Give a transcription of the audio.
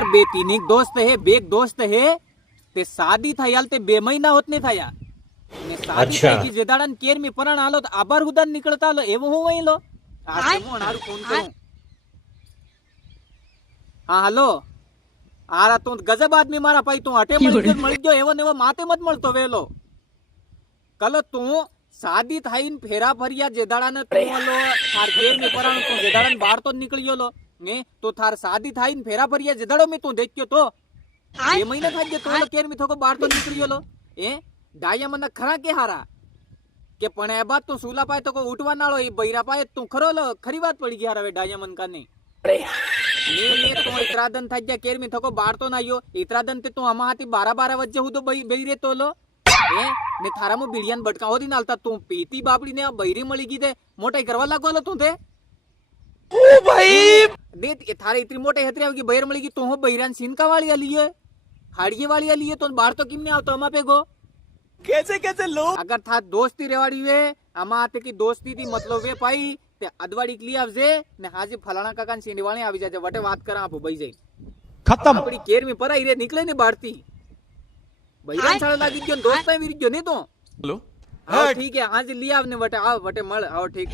थार बेटी दोस्त है, बेग दोस्त है ते शादी था याल ते 2 મહિના होत नहीं था ने शादी की जेदाड़न केर में परण आलो तो आबार हुदन निकलता लो एवं हो वही लो आज मोन हारू फोन करूं। हाँ हेलो आरा तू गजब आदमी मारा पाई तू हटे मળી ગયો એવો ને એવો માતે મત મળતો વેલો કલો તું शादी थाई फेरा फरिया जेदाड़ा ने तू लो थार केर में परण तू जेदाड़न बाहर तो निकलियो लो ने तो थार शादी थाई फेरा फरिया जेदाड़ो में तू देखियो तो 2 મહિના થાય તો કેર में थोको बाहर तो निकलियो लो ए डाया मन खरा के हारा के पण ए बात तू सूला पाए तो को उठवा नाळो ई बૈરા पाए तू खरो लो खरी बात पड़ी गया रे डाया मन का नहीं ने तो इतरादन था गया केर में थको बाहर तो ना आयो इतरादन ते तू हमा हाथी 12 वज्जे हूं तो बेई रे तो लो ए ने थारा मो बिलियन बटका होदी नालता तू पीती बापड़ी ने बૈરી मળી गई दे मोटाई करवा लागो तू दे ओ भाई दे थारे इतनी मोटे हतरी आवी बૈર મળી गई तू हो બૈરાન सीनका वाली आली है हाड़िए वाली आली है तो बाहर तो किम नहीं आवतो अमा पे गो कैसे कैसे लोग अगर था दोस्ती रेवाड़ी वे अमा आते की दोस्ती थी मतलब वे पाई ते अदवाड़ी के लिए आवजे ने हाजी फलाना काका ने सींडवाणी आवी जाजे वटे बात करा आपो बई जाई खत्म अपनी केर में पराई रे निकले ने बाड़ती बૈરાન साला लागी गयो दोस्त है वीर गयो ने तो हेलो हां ठीक है आज लिया आपने वटे आओ वटे मळ आओ ठीक